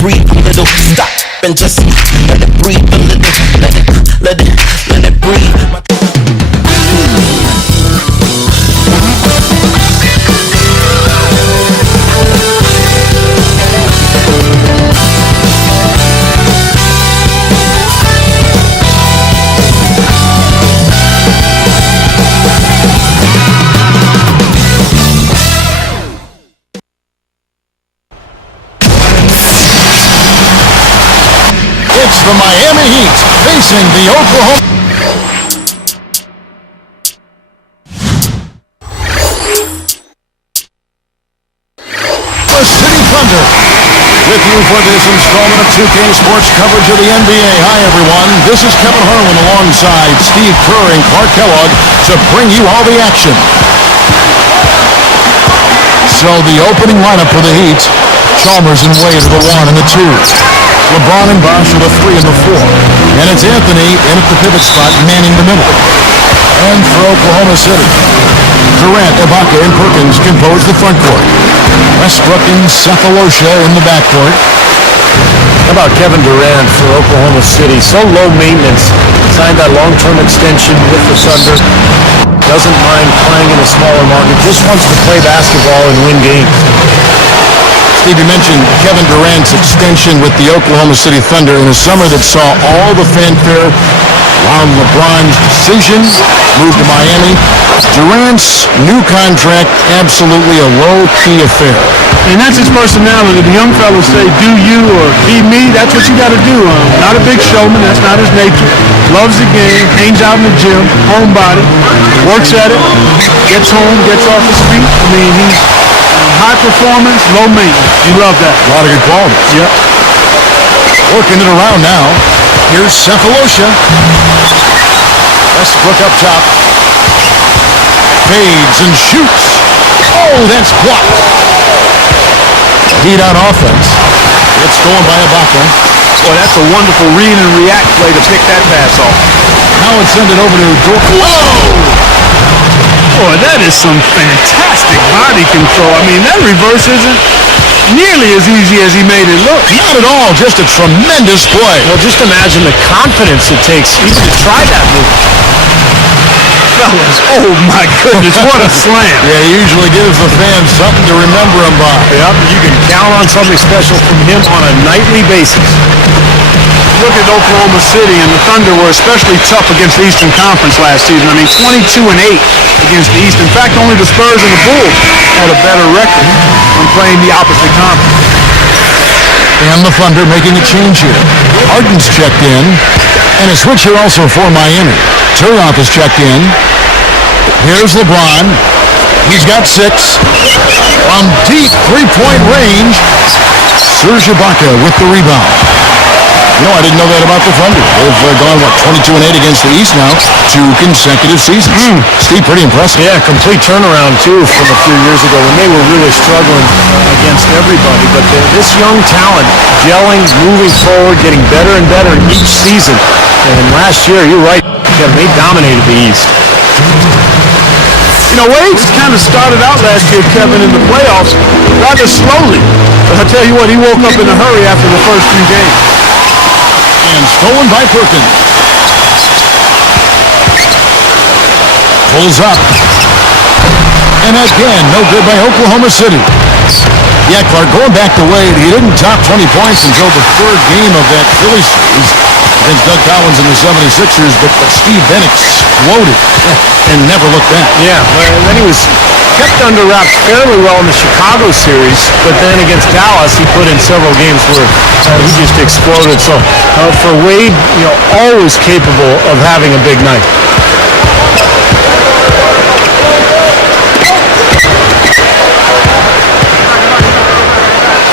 breathe a little. Stop and just let it breathe a little. Let it breathe. It's the Miami Heat facing the Oklahoma City Thunder. With you for this installment of 2K Sports coverage of the NBA. Hi, everyone. This is Kevin Harlan alongside Steve Kerr and Clark Kellogg to bring you all the action. So the opening lineup for the Heat, Chalmers and Wade are the 1 and the 2. LeBron and Bosh are the 3 and the 4. And it's Anthony in at the pivot spot, manning the middle. And for Oklahoma City, Durant, Ibaka, and Perkins compose the front court. Westbrook and Cephalosha in the backcourt. How about Kevin Durant for Oklahoma City? So low maintenance. Signed that long-term extension with the Thunder. Doesn't mind playing in a smaller market. Just wants to play basketball and win games. Steve, you mentioned Kevin Durant's extension with the Oklahoma City Thunder in a summer that saw all the fanfare around LeBron's decision, move to Miami. Durant's new contract, absolutely a low-key affair. And that's his personality. The young fellas say, do you or be me. That's what you got to do. Not a big showman. That's not his nature. Loves the game. Hangs out in the gym. Homebody. Works at it. Gets home. Gets off his feet. I mean, he's high performance, low maintenance. You love that. A lot of good qualities. Yep. Working it around now. Here's Cephalosha. Westbrook up top. Fades and shoots. Oh, that's blocked. Heat on offense. It's going by Ibaka. Boy, that's a wonderful read and react play to pick that pass off. Now it's sent it over to Dorfman. Whoa! Boy, that is some fantastic body control. I mean, that reverse isn't nearly as easy as he made it look. Not at all. Just a tremendous play. Well, just imagine the confidence it takes even to try that move. Fellas, oh my goodness, what a slam. Yeah, he usually gives the fans something to remember him by. Yep, you can count on something special from him on a nightly basis. Look at Oklahoma City, and the Thunder were especially tough against the Eastern Conference last season. I mean, 22-8 against the East. In fact, only the Spurs and the Bulls had a better record when playing the opposite conference. And the Thunder making a change here. Harden's checked in, and a switch here also for Miami. Turnoff is checked in. Here's LeBron. He's got 6. From deep three-point range, Serge Ibaka with the rebound. You know, I didn't know that about the Thunder. They've gone, 22-8 against the East now, 2 consecutive seasons. Steve, pretty impressive. Yeah, complete turnaround, too, from a few years ago when they were really struggling against everybody. But this young talent gelling, moving forward, getting better and better each season. And last year, you're right, Kevin, they dominated the East. You know, Wade kind of started out last year, Kevin, in the playoffs rather slowly. But I'll tell you what, he woke up in a hurry after the first few games. And stolen by Perkins. Pulls up. And again, no good by Oklahoma City. Yeah, Clark, going back to Wade, he didn't top 20 points until the 3rd game of that Philly series against Doug Collins and the 76ers, but Steve then exploded and never looked back. Yeah, and then he was kept under wraps fairly well in the Chicago series, but then against Dallas, he put in several games where he just exploded. So for Wade, you know, always capable of having a big night.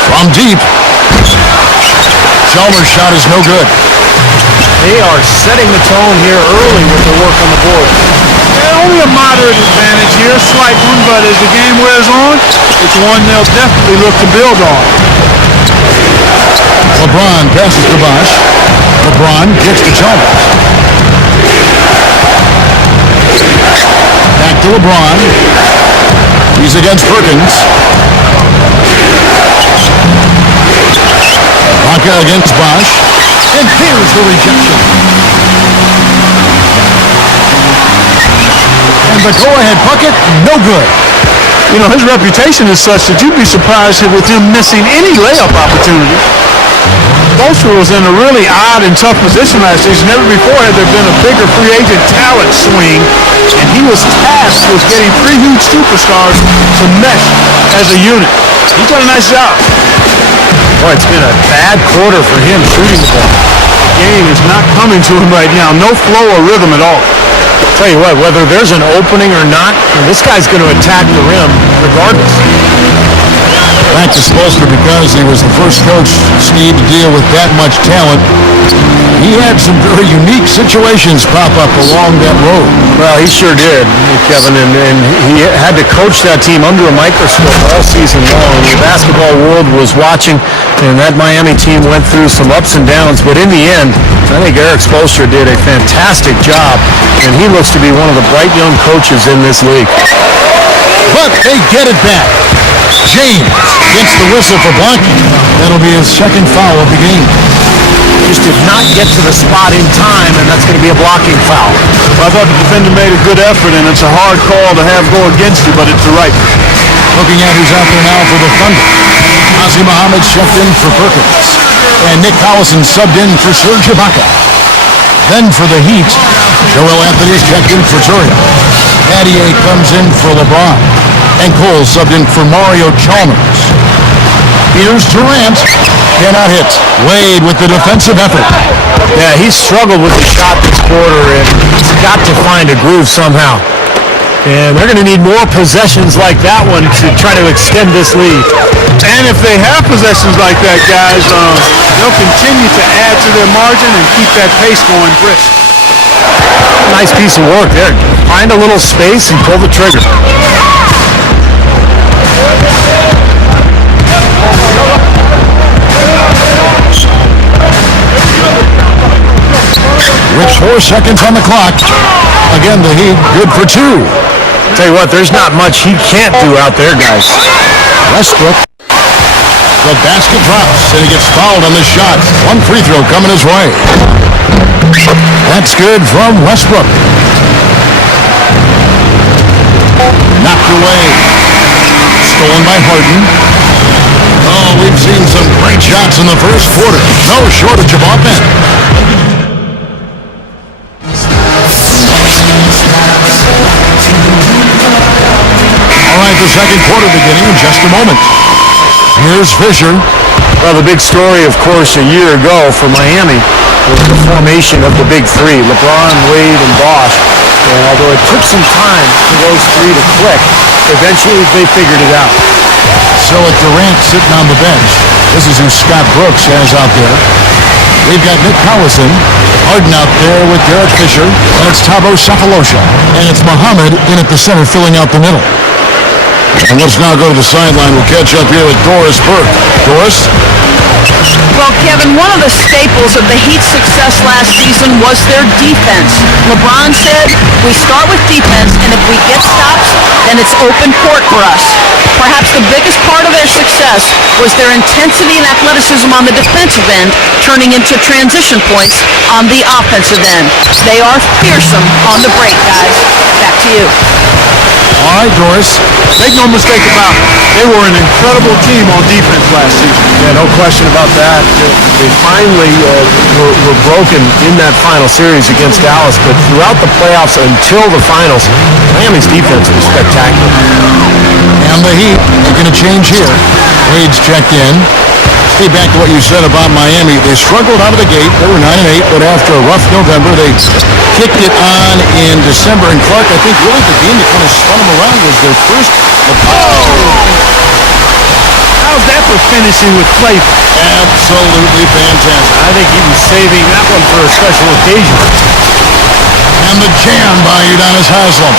From deep, Chalmers' shot is no good. They are setting the tone here early with their work on the board. Only a moderate advantage here, a slight one, but as the game wears on, it's one they'll definitely look to build on. LeBron passes to Bosh. LeBron gets to Chalmers. Back to LeBron. He's against Perkins. Ibaka against Bosch. And here's the rejection. And the go-ahead bucket, no good. You know, his reputation is such that you'd be surprised with him missing any layup opportunity. Bosa was in a really odd and tough position last season. Never before had there been a bigger free agent talent swing, and he was tasked with getting three huge superstars to mesh as a unit. He's done a nice job. Boy, it's been a bad quarter for him shooting the ball. The game is not coming to him right now. No flow or rhythm at all. Tell you what, whether there's an opening or not, this guy's going to attack the rim regardless. Back to Spoelstra because he was the first coach, Steve, to deal with that much talent. He had some very unique situations pop up along that road. Well, he sure did, Kevin, and he had to coach that team under a microscope all season long. The basketball world was watching, and that Miami team went through some ups and downs, but in the end, I think Eric Spoelstra did a fantastic job, and he looks to be one of the bright young coaches in this league. But they get it back. James gets the whistle for blocking. That'll be his second foul of the game. Just did not get to the spot in time, and that's going to be a blocking foul. Well, I thought the defender made a good effort, and it's a hard call to have go against you, but it's the right. Looking at who's out there now for the Thunder. Ozzy Muhammad checked in for Perkins. And Nick Collison subbed in for Serge Ibaka. Then for the Heat, Joel Anthony's checked in for Turia. Adier comes in for LeBron. And Cole subbed in for Mario Chalmers. Here's Durant. Cannot hit. Wade with the defensive effort. Yeah, he's struggled with the shot this quarter, and he's got to find a groove somehow. And they're going to need more possessions like that one to try to extend this lead. And if they have possessions like that, guys, they'll continue to add to their margin and keep that pace going brisk. Nice piece of work there. Find a little space and pull the trigger. With 4 seconds on the clock. Again, the Heat good for 2. Tell you what, there's not much he can't do out there, guys. Westbrook. The basket drops, and he gets fouled on the shot. One free throw coming his way. That's good from Westbrook. Knocked away. Stolen by Harden. Oh, we've seen some great shots in the first quarter. No shortage of offense. All right, the second quarter beginning in just a moment. Here's Fisher. Well, the big story, of course, a year ago for Miami was the formation of the big three, LeBron, Wade, and Bosch. And although it took some time for those three to click, eventually they figured it out. So with Durant sitting on the bench, this is who Scott Brooks has out there. We've got Nick Collison, Harden out there with Derek Fisher, and it's Thabo Sefolosha. And it's Muhammad in at the center filling out the middle. And let's now go to the sideline. We'll catch up here with Doris Burke. Doris? Well, Kevin, one of the staples of the Heat's success last season was their defense. LeBron said, we start with defense, and if we get stops, then it's open court for us. Perhaps the biggest part of their success was their intensity and athleticism on the defensive end, turning into transition points on the offensive end. They are fearsome on the break, guys. Back to you. All right, Doris. Make no mistake about it, they were an incredible team on defense last season. Yeah, no question about that. They finally were broken in that final series against Dallas, but throughout the playoffs until the finals, Miami's defense was spectacular. And the Heat making a change here. Wade's checked in. Hey, back to what you said about Miami. They struggled out of the gate. They were 9-8, but after a rough November, they kicked it on in December. And Clark, I think really the game that kind of spun them around was their first. How's that for finishing with flavor? Absolutely fantastic. I think he was saving that one for a special occasion. And the jam by Udonis Haslem.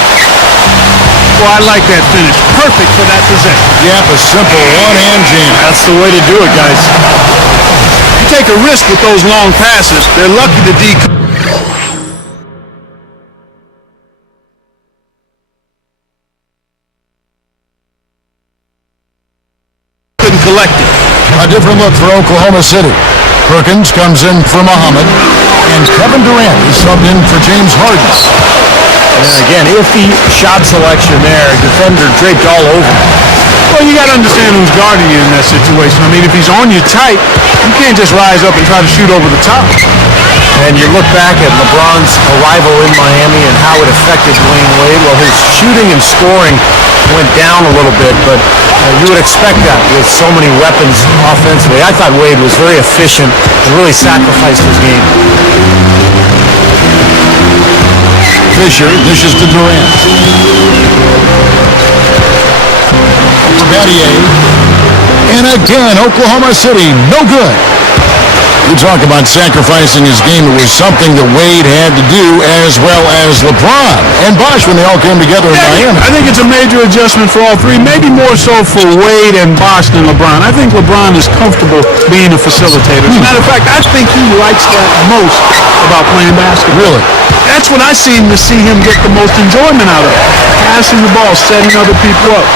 Well, I like that finish. Perfect for that possession. Yep, a simple one-hand jam. That's the way to do it, guys. You take a risk with those long passes. They're lucky to couldn't collect it. A different look for Oklahoma City. Perkins comes in for Muhammad, and Kevin Durant is subbed in for James Harden. And again, iffy shot selection there. Defender draped all over him. Well, you got to understand who's guarding you in that situation. I mean, if he's on you tight, you can't just rise up and try to shoot over the top. And you look back at LeBron's arrival in Miami and how it affected Dwayne Wade. Well, his shooting and scoring went down a little bit, but you would expect that with so many weapons offensively. I thought Wade was very efficient and really sacrificed his game. Fisher dishes to Durant. Battier. And again, Oklahoma City, no good. You talk about sacrificing his game. It was something that Wade had to do, as well as LeBron and Bosh when they all came together in Miami. I think it's a major adjustment for all three, maybe more so for Wade and Bosh than LeBron. I think LeBron is comfortable being a facilitator. As a matter of fact, I think he likes that most about playing basketball. Really? That's what I seem to see him get the most enjoyment out of. Passing the ball, setting other people up.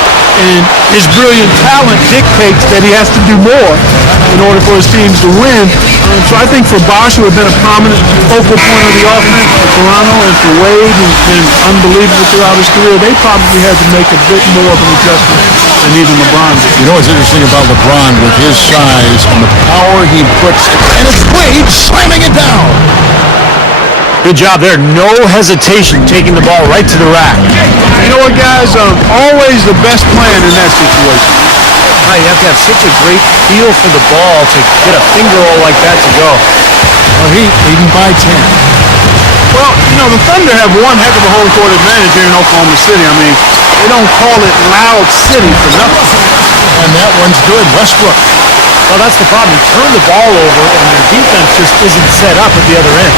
And his brilliant talent dictates that he has to do more in order for his teams to win. So I think for Bosh, who had been a prominent focal point of the offense for Toronto, and for Wade, who's been unbelievable throughout his career, they probably had to make a bit more of an adjustment than even LeBron did. You know what's interesting about LeBron with his size and the power he puts, and it's Wade slamming it down. Good job there. No hesitation taking the ball right to the rack. You know what, guys? Always the best plan in that situation. You have to have such a great feel for the ball to get a finger roll like that to go. Well, Heat leading by 10. Well, you know, the Thunder have one heck of a home court advantage here in Oklahoma City. I mean, they don't call it Loud City for nothing. And that one's good. Westbrook. Well, that's the problem. You turn the ball over, and your defense just isn't set up at the other end.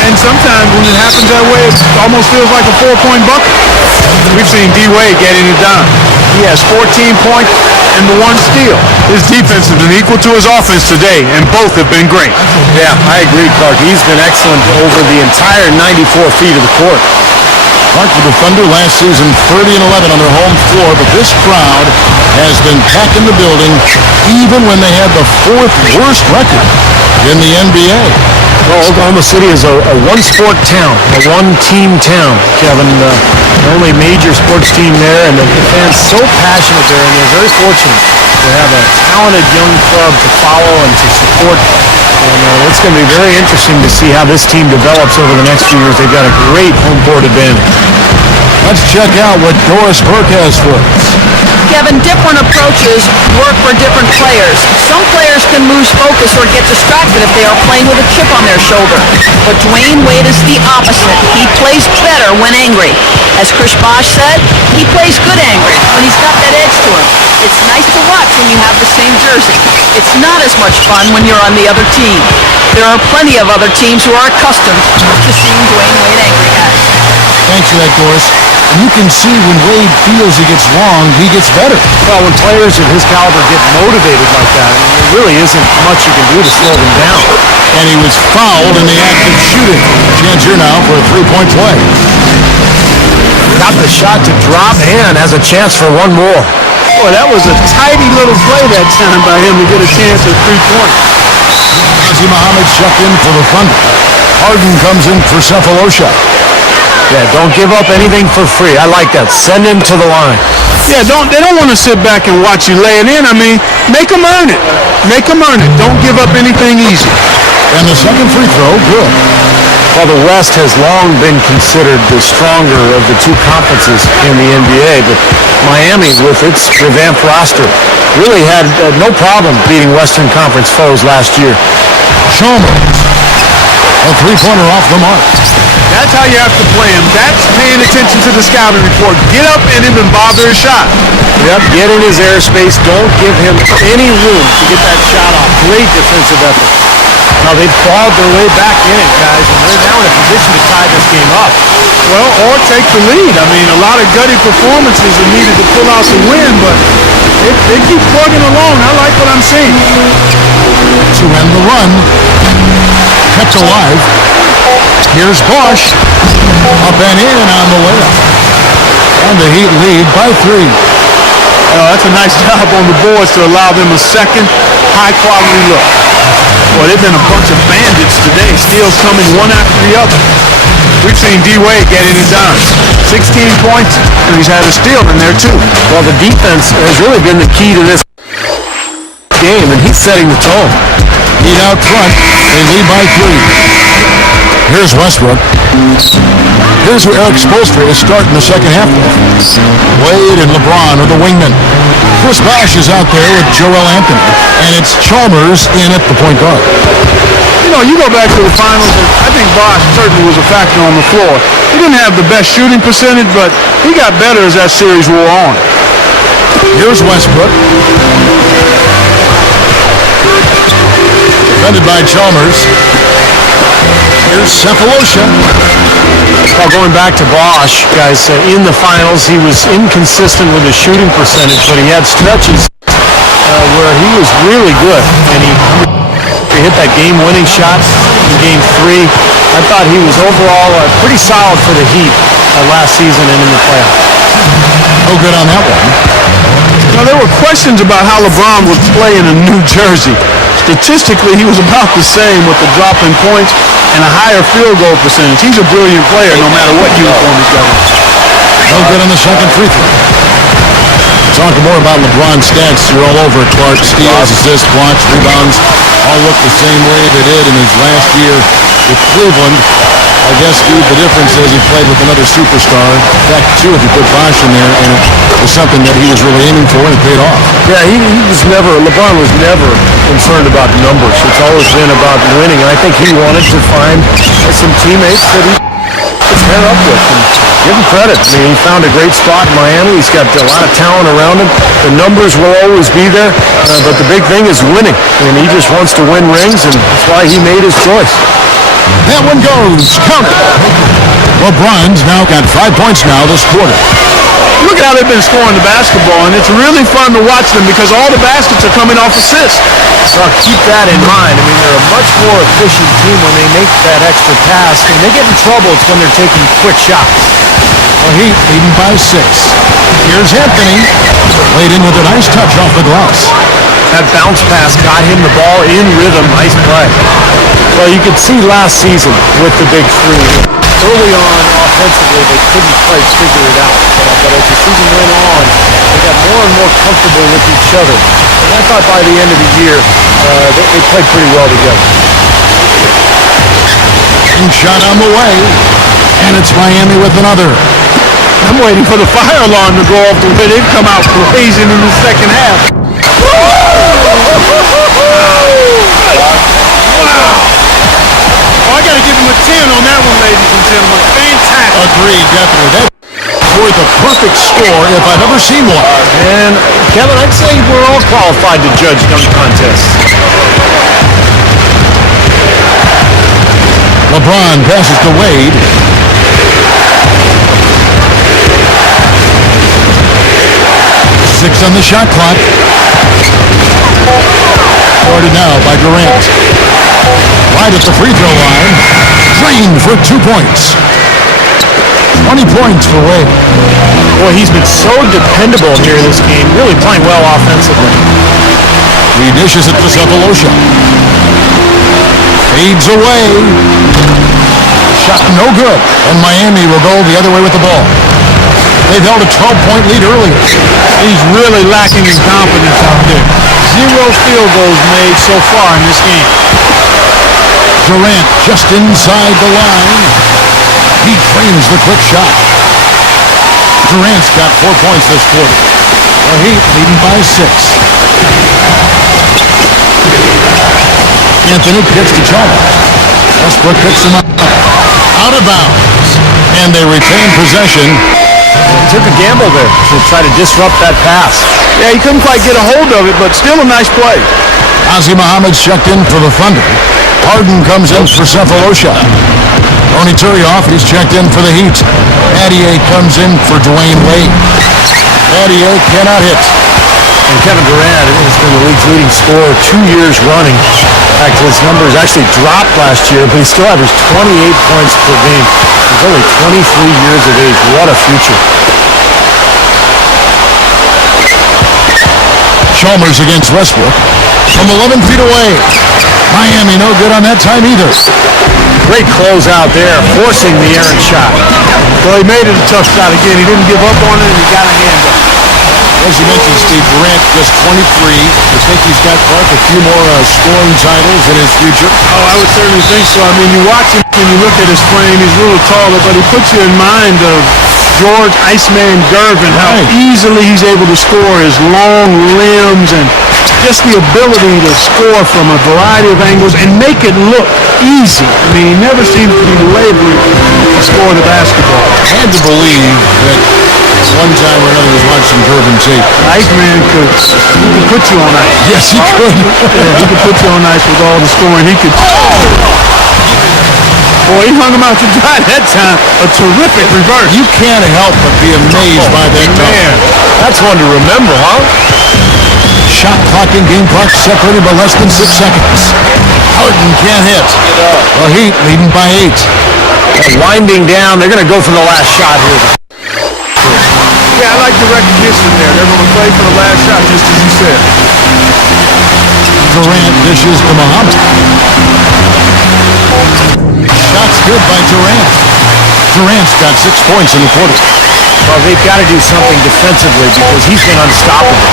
And sometimes when it happens that way, it almost feels like a 4-point bucket. We've seen D-Wade getting it done. He has 14 points And the one steal. His defense has been equal to his offense today, and both have been great. Yeah, I agree, Clark. He's been excellent over the entire 94 feet of the court. Clark with the Thunder last season 30-11 on their home floor, but this crowd has been packed in the building even when they had the fourth worst record in the NBA. Well, Oklahoma City is a one-sport town, a one-team town, Kevin. The only major sports team there, and the fans so passionate there, and they're very fortunate to have a talented young club to follow and to support. And it's going to be very interesting to see how this team develops over the next few years. They've got a great home court advantage. Let's check out what Doris Burke has for us. Kevin, different approaches work for different players. Some players can lose focus or get distracted if they are playing with a chip on their shoulder. But Dwayne Wade is the opposite. He plays better when angry. As Chris Bosh said, he plays good angry when he's got that edge to him. It's nice to watch when you have the same jersey. It's not as much fun when you're on the other team. There are plenty of other teams who are accustomed to seeing Dwayne Wade angry, guys. Thanks for that, Doris. And you can see when Wade feels he gets wrong, he gets better. Well, when players of his caliber get motivated like that, there really isn't much you can do to slow them down. And he was fouled in the act of shooting. Chance here now for a three-point play. Got the shot to drop and has a chance for one more. Boy, that was a tidy little play that time by him to get a chance at 3 points. Nazi Muhammad checked in for the Thunder. Harden comes in for Cephalosha. Yeah, don't give up anything for free. I like that. Send him to the line. Yeah, they don't want to sit back and watch you lay it in. I mean, make them earn it. Make them earn it. Don't give up anything easy. And the second free throw, good. Well, the West has long been considered the stronger of the two conferences in the NBA, but Miami, with its revamped roster, really had no problem beating Western Conference foes last year. Chalmers. A three-pointer off the mark. That's how you have to play him. That's paying attention to the scouting report. Get up and even bother a shot. Yep, get in his airspace. Don't give him any room to get that shot off. Great defensive effort. Now, they've clawed their way back in it, guys, and they're now in a position to tie this game up. Well, or take the lead. I mean, a lot of gutty performances are needed to pull out the win, but they keep plugging along. I like what I'm seeing. To end the run. Kept alive. Here's Bosh. Up and in on the layup. And the Heat lead by 3. That's a nice job on the boards to allow them a second high-quality look. Boy, they've been a bunch of bandits today. Steals coming one after the other. We've seen D-Wade getting it done. 16 points, and he's had a steal in there too. Well, the defense has really been the key to this game, and he's setting the tone. Heat out front. They lead by 3. Here's Westbrook. Here's who Eric Spoelstra is starting the second half with. Wade and LeBron are the wingmen. Chris Bosh is out there with Joel Anthony, and it's Chalmers in at the point guard. You know, you go back to the finals, and I think Bosh certainly was a factor on the floor. He didn't have the best shooting percentage, but he got better as that series wore on. Here's Westbrook. Defended by Chalmers. Here's Cephalosha. Well, going back to Bosh, guys, in the finals, he was inconsistent with his shooting percentage, but he had stretches where he was really good, and he hit that game-winning shot in Game 3. I thought he was overall pretty solid for the Heat last season and in the playoffs. No good on that one. Now, there were questions about how LeBron would play in a New Jersey. Statistically, he was about the same with the drop in points and a higher field goal percentage. He's a brilliant player no matter what uniform he's got on. No good on the second free throw. Talking more about LeBron's stats. You're all over it, Clark. Steals, assists, blocks, rebounds, all look the same way they did in his last year with Cleveland. I guess, Steve, the difference is he played with another superstar. In fact, too, if you put Bosh in there, and it was something that he was really aiming for, and it paid off. Yeah, LeBron was never concerned about numbers. It's always been about winning. I think he wanted to find some teammates that he could pair up with. And give him credit. I mean, he found a great spot in Miami. He's got a lot of talent around him. The numbers will always be there, but the big thing is winning. And he just wants to win rings, and that's why he made his choice. That one goes. Count it. LeBron's now got 5 points now this quarter. Look at how they've been scoring the basketball, and it's really fun to watch them because all the baskets are coming off assists. So keep that in mind. I mean, they're a much more efficient team when they make that extra pass. When they get in trouble, it's when they're taking quick shots. Well, Heat leading by 6. Here's Anthony. Laid in with a nice touch off the glass. That bounce pass got him the ball in rhythm. Nice play. Well, you could see last season with the big three. Early on, offensively, they couldn't quite figure it out. But as the season went on, they got more and more comfortable with each other. And I thought by the end of the year, they played pretty well together. Shot on the way, and it's Miami with another. I'm waiting for the fire alarm to go off the way they've come out blazing in the second half. Wow! Oh, I got to give him a 10 on that one, ladies and gentlemen. Fantastic. Agreed, definitely. That's worth a perfect score if I've ever seen one. And Kevin, I'd say we're all qualified to judge dunk contests. LeBron passes to Wade. Six on the shot clock. Guarded now by Durant. Right at the free throw line. Drained for 2 points. 20 points for Wade. Boy, he's been so dependable here in this game. Really playing well offensively. He dishes it to Cephalosha. Fades away. Shot no good. And Miami will go the other way with the ball. They've held a 12-point lead earlier. He's really lacking in confidence out there. 0 field goals made so far in this game. Durant just inside the line. He trains the quick shot. Durant's got 4 points this quarter. The Heat leading by 6. Anthony gets to Chalmers. Westbrook picks him up. Out of bounds. And they retain possession. Took a gamble there to try to disrupt that pass. Yeah, he couldn't quite get a hold of it, but still a nice play. Ozzie Muhammad's checked in for the Thunder. Harden comes in for Cephalosha. Ronny Turioff, he's checked in for the Heat. Adier comes in for Dwayne Wade. Adier cannot hit. And Kevin Durant has been the league's leading scorer 2 years running. In fact, his numbers actually dropped last year, but he still averaged 28 points per game. He's only 23 years of age. What a future. Chalmers against Westbrook from 11 feet away. Miami no good on that time either. Great close out there, forcing the errant shot. Well, he made it a tough shot again. He didn't give up on it, and he got a hand up. As you mentioned, Steve, Durant just 23. You think he's got, Clark, a few more scoring titles in his future? Oh, I would certainly think so. I mean, you watch him and you look at his frame, he's a little taller, but he puts you in mind of George Iceman Gervin, how easily he's able to score, his long limbs, and just the ability to score from a variety of angles and make it look easy. I mean, he never seems to be laboring to score the basketball. I had to believe that one time or another was watching Gervin tape. Iceman could put you on ice. Yes, he could. Yeah, he could put you on ice with all the scoring. He could. Boy, he hung him out to dry that time. A terrific reverse. You can't help but be amazed by that Man, that's one to remember, huh? shot clock in game clock separated by less than 6 seconds. Harden can't hit. Well, Heat leading by 8. And winding down, they're going to go for the last shot here. Yeah, I like the recognition there. They're going to play for the last shot, just as you said. Durant dishes to Muhammad. Shots good by Durant. Durant's got 6 points in the quarter. Well, they've got to do something defensively because he's been unstoppable.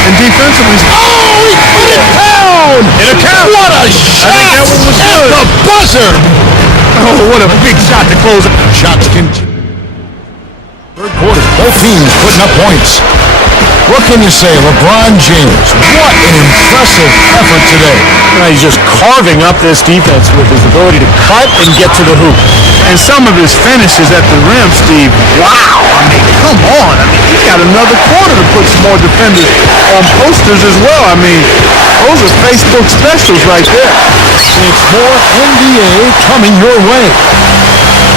And defensively, Oh, he put it down! In a count. What a shot! that one was At good. the buzzer! oh, what a big shot to close it. Shots continue. Third quarter, both teams putting up points. What can you say, LeBron James? What an impressive effort today. He's just carving up this defense with his ability to cut and get to the hoop. And some of his finishes at the rim, Steve, wow. I mean, come on. I mean, he's got another quarter to put some more defenders on posters as well. I mean, those are Facebook specials right there. It's more NBA coming your way.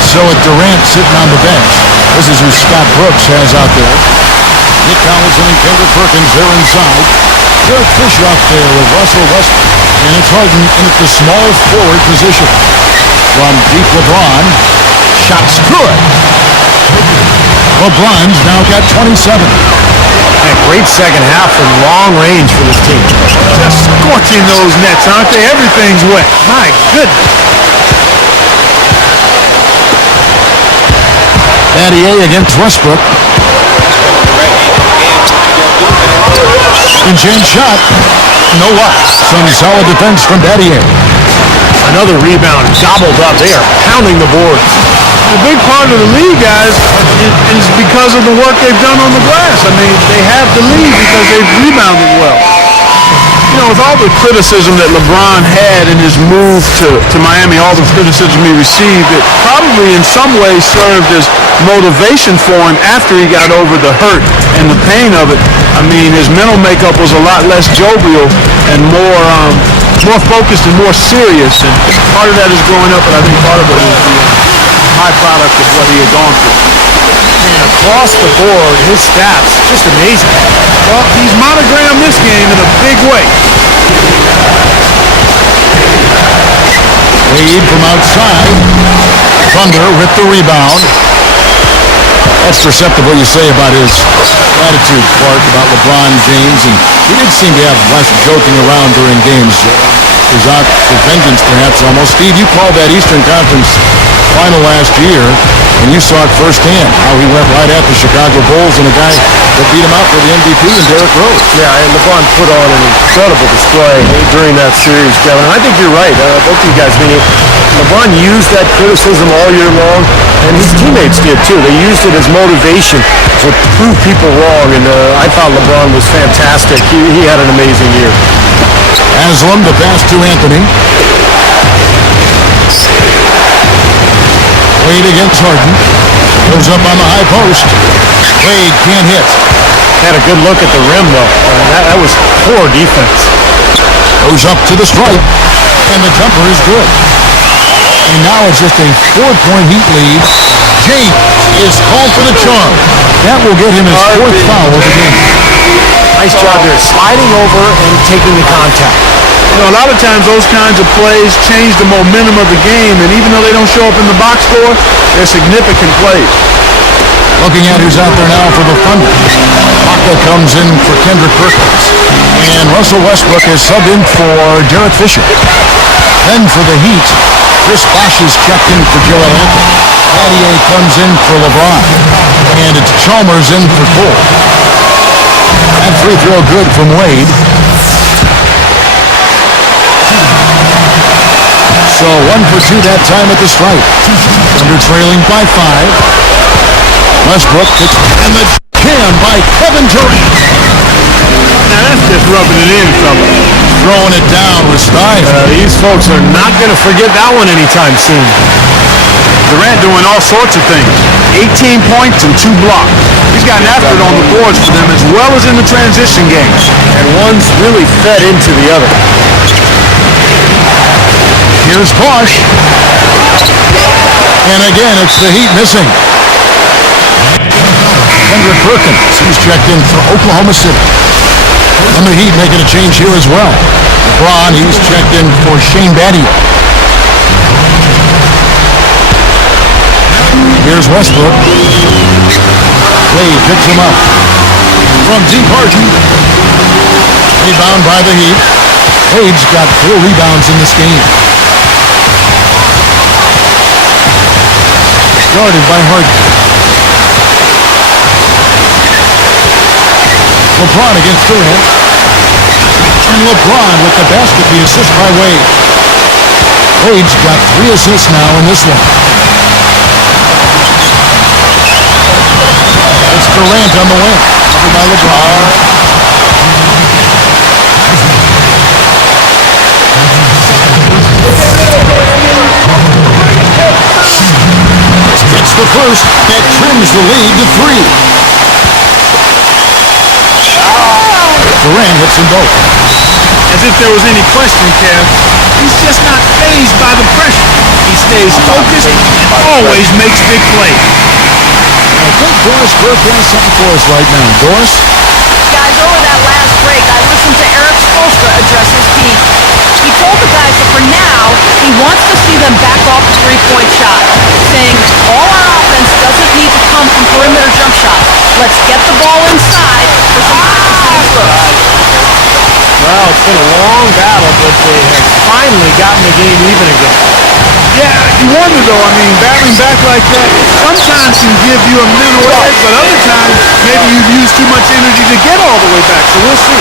So with Durant sitting on the bench, this is who Scott Brooks has out there. Nick Collison and Kendrick Perkins, they're inside. Derek Fisher there with Russell Westbrook. And it's Harden in at the small forward position. From deep LeBron. Shots good. LeBron's now got 27. And great second half from long range for this team. Just scorching those nets, aren't they? Everything's wet. My goodness. Battier against Westbrook. And James shot. No luck. Some solid defense from Battier. Another rebound gobbled up. They are pounding the boards. A big part of the lead, guys, is because of the work they've done on the glass. I mean, they have the lead because they've rebounded well. You know, with all the criticism that LeBron had in his move to Miami, all the criticism he received, it probably in some ways served as motivation for him after he got over the hurt and the pain of it. I mean, his mental makeup was a lot less jovial and more focused and more serious. And part of that is growing up, but I think part of it is the byproduct of what he had gone through. And across the board, his stats, just amazing. Well, he's monogrammed this game in a big way. Wade from outside. Thunder with the rebound. That's perceptible, you say, about his attitude, Clark, about LeBron James. And he did seem to have less joking around during games. He was out for vengeance, perhaps, almost. Steve, you called that Eastern Conference final last year, and you saw it firsthand, how he went right at the Chicago Bulls and a guy that beat him out for the MVP in Derrick Rose. Yeah, and LeBron put on an incredible display during that series, Kevin. And I think you're right, both of you guys. I mean, LeBron used that criticism all year long, and his teammates did too. They used it as motivation to prove people wrong, and I thought LeBron was fantastic. He had an amazing year. Haslam, the pass to Anthony. Wade against Harden. Goes up on the high post. Wade can't hit. Had a good look at the rim, though. That was poor defense. Goes up to the stripe. And the jumper is good. And now it's just a 4-point Heat lead. James is called for the charge. That will get him his 4th foul of the game. Nice job there, sliding over and taking the contact. You know, a lot of times those kinds of plays change the momentum of the game, and even though they don't show up in the box score, they're significant plays. Looking at who's out there now for the Thunder. Baca comes in for Kendrick Perkins. And Russell Westbrook is subbed in for Derek Fisher. Then for the Heat, Chris Bosh is checked in for Joel Anthony. Battier comes in for LeBron. And it's Chalmers in for Cole. That free throw good from Wade. So 1 for 2 that time at the stripe. Thunder trailing by 5. Westbrook gets and the jam by Kevin Durant. Now that's just rubbing it in, fella. Throwing it down with style. These folks are not going to forget that one anytime soon. Durant doing all sorts of things. 18 points and 2 blocks. He's gotten after it on the boards for them as well as in the transition game. And one's really fed into the other. Here's Bosh. And again, it's the Heat missing. Kendrick Perkins, he's checked in for Oklahoma City. And the Heat making a change here as well. LeBron, he's checked in for Shane Battier. Here's Westbrook. Wade picks him up. From deep Harden. Rebound by the Heat. Wade's got 4 rebounds in this game. Guarded by Harden. LeBron against Durant. And LeBron with the basket, the assist by Wade. Wade's got 3 assists now in this one. It's Durant on the wing. Covered by LeBron. Gets the first. That trims the lead to 3. Durant hits them both. As if there was any question, Kev. He's just not fazed by the pressure. He stays focused and always makes big plays. I think Doris Burke has something for us right now. Doris? Guys, over that last break, I listened to Eric Spoelstra address his team. He told the guys that for now, he wants to see them back off the three-point shot, saying all our offense doesn't need to come from perimeter jump shots. Let's get the ball inside for some consistent throws. Well, it's been a long battle, but they have finally gotten the game even again. Yeah, you wonder though, I mean, battling back like that sometimes can give you a mental edge, but other times maybe you've used too much energy to get all the way back, so we'll see.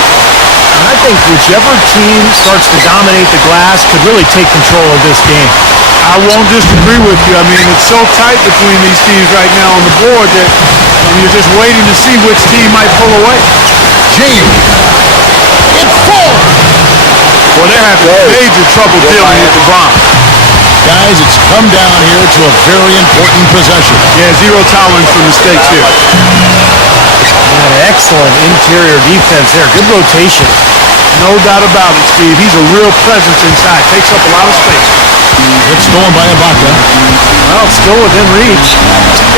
And I think whichever team starts to dominate the glass could really take control of this game. I won't disagree with you. I mean, it's so tight between these teams right now on the board that you're just waiting to see which team might pull away. James. It's 4. Well, they're having major trouble dealing with LeBron. Guys, it's come down here to a very important possession. Yeah, 0 tolerance for mistakes here. And excellent interior defense there. Good rotation. No doubt about it, Steve. He's a real presence inside. Takes up a lot of space. It's stolen by Ibaka. Well, it's still within reach.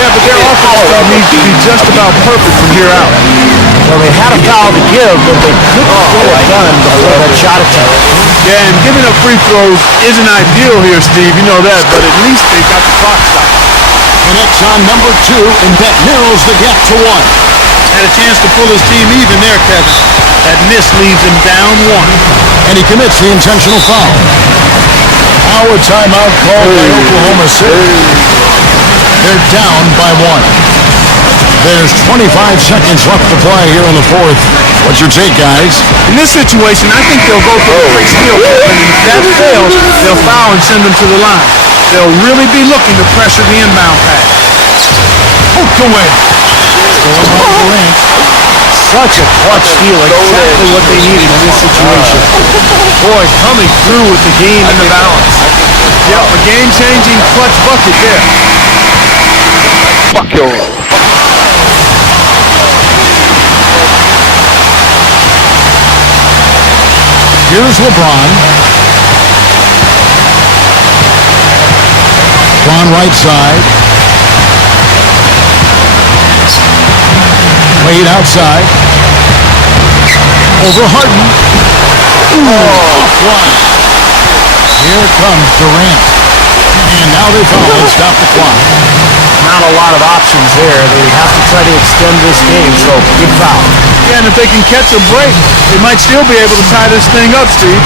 Yeah, but their offense needs to be just about perfect from here out. Well, they had a foul to give, but they couldn't get it done before that shot attempt. Yeah, and giving up free throws isn't ideal here, Steve. You know that, but at least they got the clock stopped. Connects on number 2, and that narrows the gap to 1. Had a chance to pull his team even there, Kevin. That miss leaves him down 1. And he commits the intentional foul. Now a timeout called by Oklahoma City. They're down by 1. There's 25 seconds left to play here in the 4th. What's your take, guys? In this situation, I think they'll go for the quick steal. And if that fails, they'll foul and send them to the line. They'll really be looking to pressure the inbound pass. Hooked away. Stolen by Durant. Such a clutch steal, exactly what they needed in this situation. Boy, coming through with the game in the balance. Yep, a game-changing clutch bucket there. Fuck you. Here's LeBron. LeBron right side. Wade outside. Over Harden. Offline. Here comes Durant. And now they foul and stop the clock. not a lot of options there. They have to try to extend this game, so good foul. Yeah, and if they can catch a break, they might still be able to tie this thing up, Steve.